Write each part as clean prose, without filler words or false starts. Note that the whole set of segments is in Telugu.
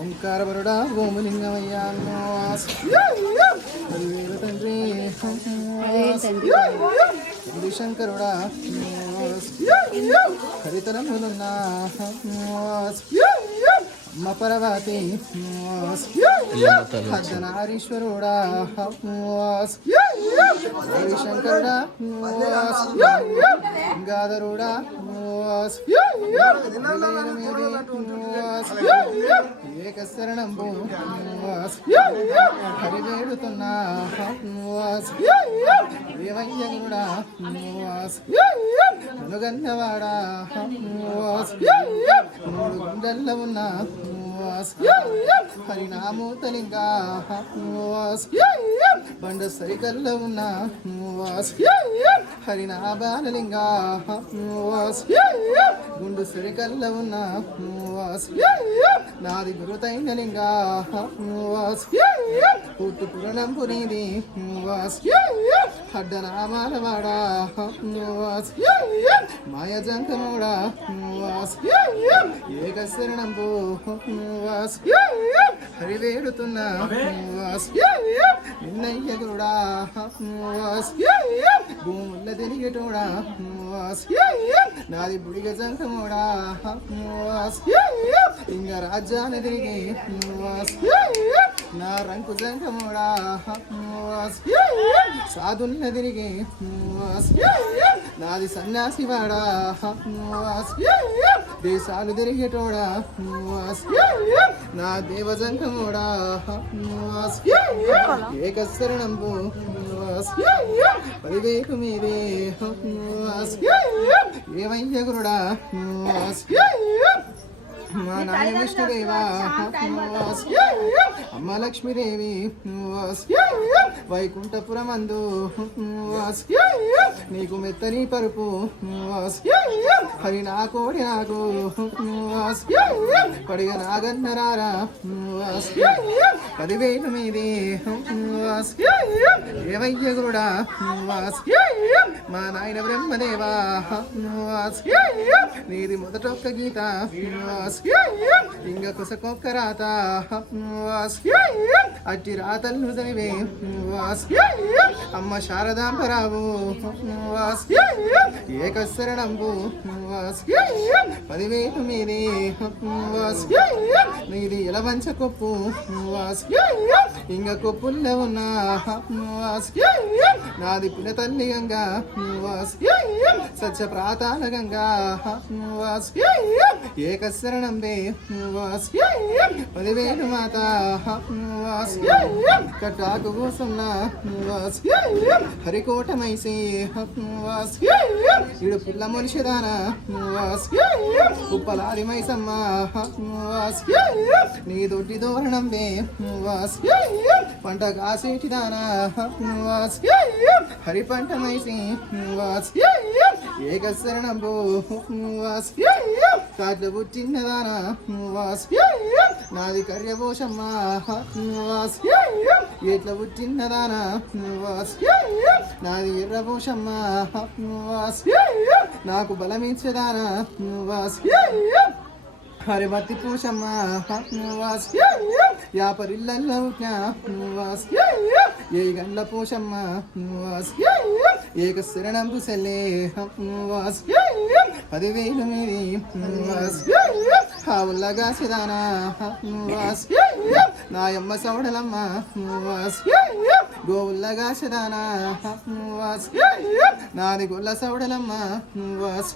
ఓంకార వరుడా ఓములింగమయ్యా తండ్రి శంకరుడా హరితరములున్న అమ్మ పర్వతి అర్ధనారీశ్వరుడా హరిశంకరుడా గాదరుడా ఏకశరణంబు హరివేడుతున్నా దేవయ్యగుడా నుగన్నవాడా మూడు గుండెల్ల ఉన్న హరినామూతలింగా బండ సరికల్లో ఉన్న హరినాబాలలింగా గుండు సరికల్లో ఉన్న నాది గురుతైన లింగా పుట్టు పురణంపునిది అడ్డనామాలవాడా మాయజంకముడా ఏకశరణంబు హరివేడుతున్న నిన్నయ్యగుడా భూముల తిరిగేటోడా నాది బుడిగ జంకముడా ఇంగ రాజ్యాల తిరిగి నా రంకు జంకముడా సాధున్న తిరిగి నాది సన్యాసివాడా దేశాలు తిరిగేటోడా నా దేవజంకముడా ఏకశరణంబు పదివేకు మీదే ఏవయ్యగురుడా మా నాయ విష్ణుదేవా అమ్మ లక్ష్మీదేవి వైకుంఠపురమందు నీకు మెత్తని పరుపు హరి నా కోడి నాకు పడిగ నాగన్నరారా 10,000 మీది ఏవయ్యగురుడా మా నాయన బ్రహ్మదేవా నీది మొదటొక్క గీత ఇంగ కుసకొక్క రాత అట్టి రాతలను చదివే అమ్మ శారదాంబరావు ఏకశరణంబు 10,000 మీది నీది ఎలవంచ కొప్పు ఇంగ కొప్పుల్లో ఉన్న నాది పున తల్లి గంగా సత్య ప్రాతాల గంగా ఏకశరణంబే 10,000 మాత కట్టాకు కూసున్న హరికోటమైసి ఇడు పుల్ల మనిషిదాన ఉప్పలాది మైసమ్మ నీ దొడ్డి దోరణంబే పంట కాసేటిదానా హరి పంట మైసి ఏకశరణంబు కాట్లు పుట్టినదానా నాది కర్యభూషమ్మ ఎట్ల పుట్టినదానా నాది ఎర్రభూషమ్మ నాకు బలమించదానా హరిభక్తి పూషమ్మ యాపరిల్లల్లో వాస్ ఏ గండ్ల పోషమ్మ వాస్ ఏక శరణంపు సెల్లే వాస్ 10,000 మీది వాస్ ఉల్లగా సిదానా వాస్ నాయమ్మ సౌడలమ్మ వాస్ గోవుల్లగా సిదానా వాస్ నాది గొల్ల సౌడలమ్మ వాస్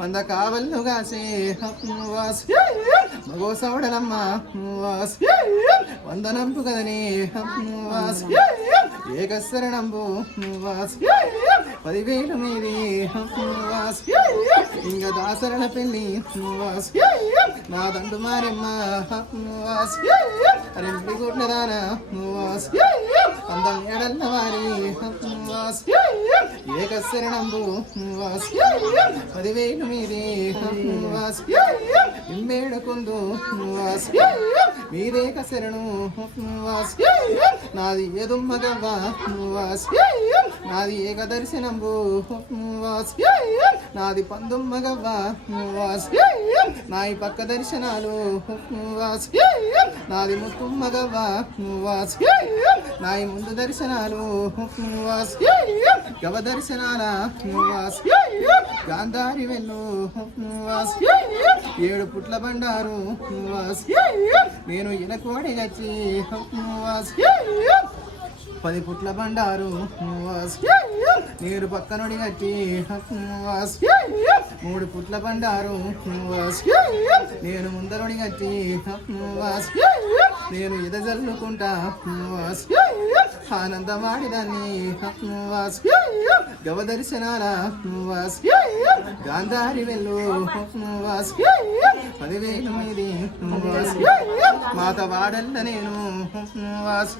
మంద కావల్లు గాసే వాస్ మగో సౌడలమ్మ వాస్ వందనంపు కదని వాస్ ఏకశరణంబు వాస్ 10,000 మీది వాస్ ఇంక దాసరణ పెళ్ళి వాస్ నా దండు మారెమ్మ వాస్ రెండు గుడ్ల రానా వాస్ అందం ఎడల్ల వారి వాస్ ఏకశరణంబు వాస్ 10,000 మీది వాస్ ఇమ్మేడుకుందు వాస్ మీరేక శరణు వాస్ నాది ఎదుమ్మగవ్వ వాస్ నాది ఏక దర్శనంబు వాస్ నాది పందుమ్మగవ్వ వాస్ నాయి పక్క దర్శనాలు వాస్ నాది ముత్తుమ్మగవ్వ వాస్ నాయి ముందు దర్శనాలు వాస్ గవ దర్శనాల వాస్ గాంధారి వెళ్ళు వాస్ 7 పుట్ల బండారు వాస్ నేను ఎనకోడి గచ్చి వాస్ 10 పుట్ల బండారు వాస్ నీరు పక్కనుడి గట్టి వాస్ 3 పుట్ల బండారు వాస్ నేను ముందరుడి గట్టి వాస్ నేను ఎదజల్లుకుంటా వాస్ ఆనందమాడిదాన్ని వాస్ గవ దర్శనాల వాస్ గాంధారి వెళ్ళు వాస్ 10,000 మీది వాస్ మాత వాడల్ల నేను వాస్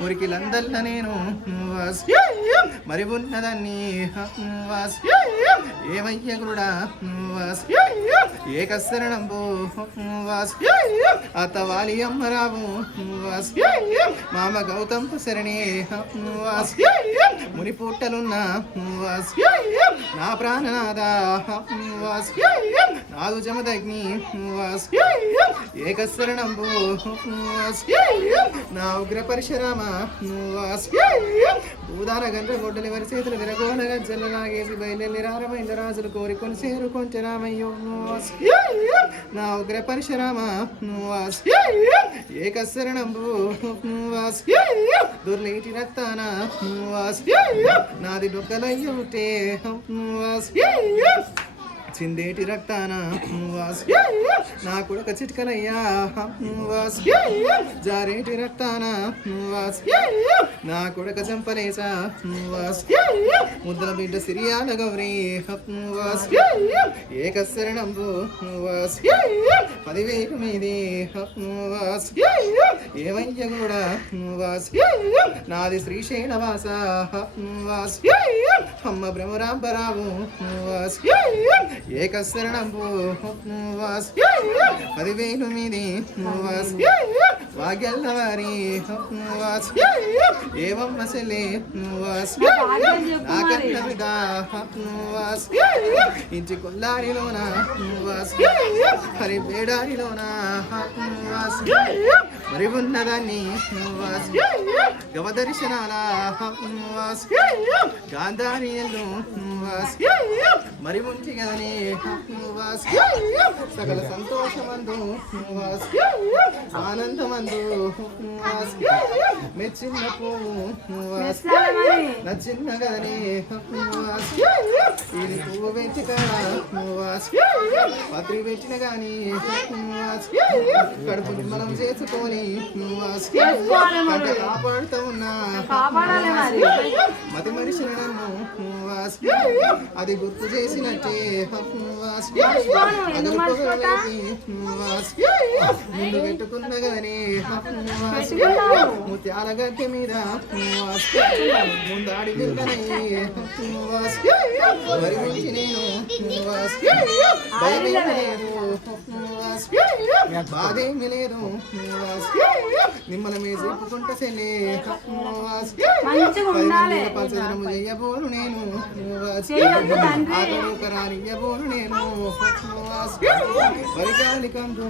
మురికిలందల్ల నేను వాస్ మరి ఉన్నదాన్ని వాస్ ఏమయ్య గురుడా వాస్ ఏకశరణంబు వాస్ అత్తవాలి అమ్మరావు వాస్ మామ గౌతంపు శరణి వాస్ ముని పుట్టలున్న వాస్ నా ప్రాణనాథ వాస్ నాదు జమదగ్ని వాస్ ఏకశరణంబు వాస్ నా ఉగ్ర పరశురామ వాస్ భూదాన గంట గొడ్డలి వరి చేతులు విరగోన గజ్జలు లాగేసి బయలుదేరి రారమైంద రాజులు కోరికొని చేరుకొంచె రామయ్యో వాస్ నా ఉగ్ర పరశురామ వాస్ ఏకశరణంబు వాస్ దుర్లేటి రక్తాన వాస్ నాది డొక్కలయ్యుటే వాస్ చిందేటి రక్తాన వాస్ నా కొడుక చిట్కలయ్యా వాస్ జారేటి రక్తాన వాస్ నా కొడుక చంపలేసా వాస్ ముద్దల బిడ్డ సిరియాల గౌరీ వాస్ ఏకశరణంబు వాస్ 10,000 మీది వాస్ ఏమయ్య కూడా వాస్ నాది శ్రీశైలవాస వాస్ అమ్మ బ్రహ్మరాంబరావు వాస్ ఏకశరణంబు వాస్ 10,000 మీది వాస్ వాగ్యల్లవారి వాస్ ఏవమ్మ సెల్లి వాస్ నా కన్న బిడ్డ వాస్ ఇంచి కొల్లారిలోన వాస్ హరి బేడారిలోన వాస్ మరి ఉన్నదాన్ని వాస్ గవ దర్శనాల వాస్ గాంధారియలు వాస్ మరి ముంచి గదని వాస్ సకల సంతోషమందు వాస్ ఆనందమందు వాస్ మెచ్చిన పువ్వు వాస్ నచ్చిన గదని వాస్ ఇది పువ్వు పెంచి వాస్ పత్రి పెట్టిన గాని వాస్ కడుపుని మనం చేసుకొని వాస్ పంట కాపాడుతూ ఉన్నా మతి మనిషిని నన్ను వాస్ అది గుర్తు చేసినట్టే వాస్ వాస్ ముందు పెట్టుకున్న గాని వాస్ ముత్యాల గద్దె మీద వాస్ ముందాడి వెళ్ళనయ్యే వాస్ మరి మించి నేను వాస్ భయమేమలేదు వాస్ బాధేమి లేదు నిమ్మలమే చెప్పుకుంటే సెలే పచ్చదనము చెయ్యబోను నేను ఆకడోకరానియ్యబోను నేను వరికాలి కందు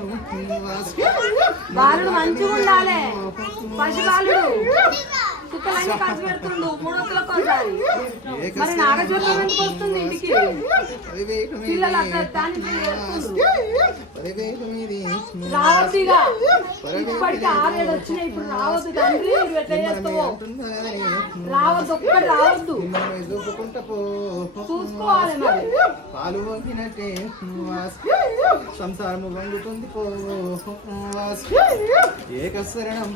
బాలుడు మంచిగా ఉండాలి పసిబాలుడు కుక్కలన్నీ ఖర్చు పెడుతుండు 3 ఒకసారి మరి నాగజ్యోతం ఎందుకు వస్తుంది ఇంటికి పిల్లలు అక్కడ రావద్దుగా ఇప్పటికి 6 ఏడు వచ్చినాయి ఇప్పుడు రావద్దు తండ్రి నువ్వు ఎట్లా చేస్తావో రావద్దు ఒక్కటి రావద్దు చూసుకోవాలి మరి పాలు వంగినట్టే సంసారము వంగుతుంది పో ఏకశరణం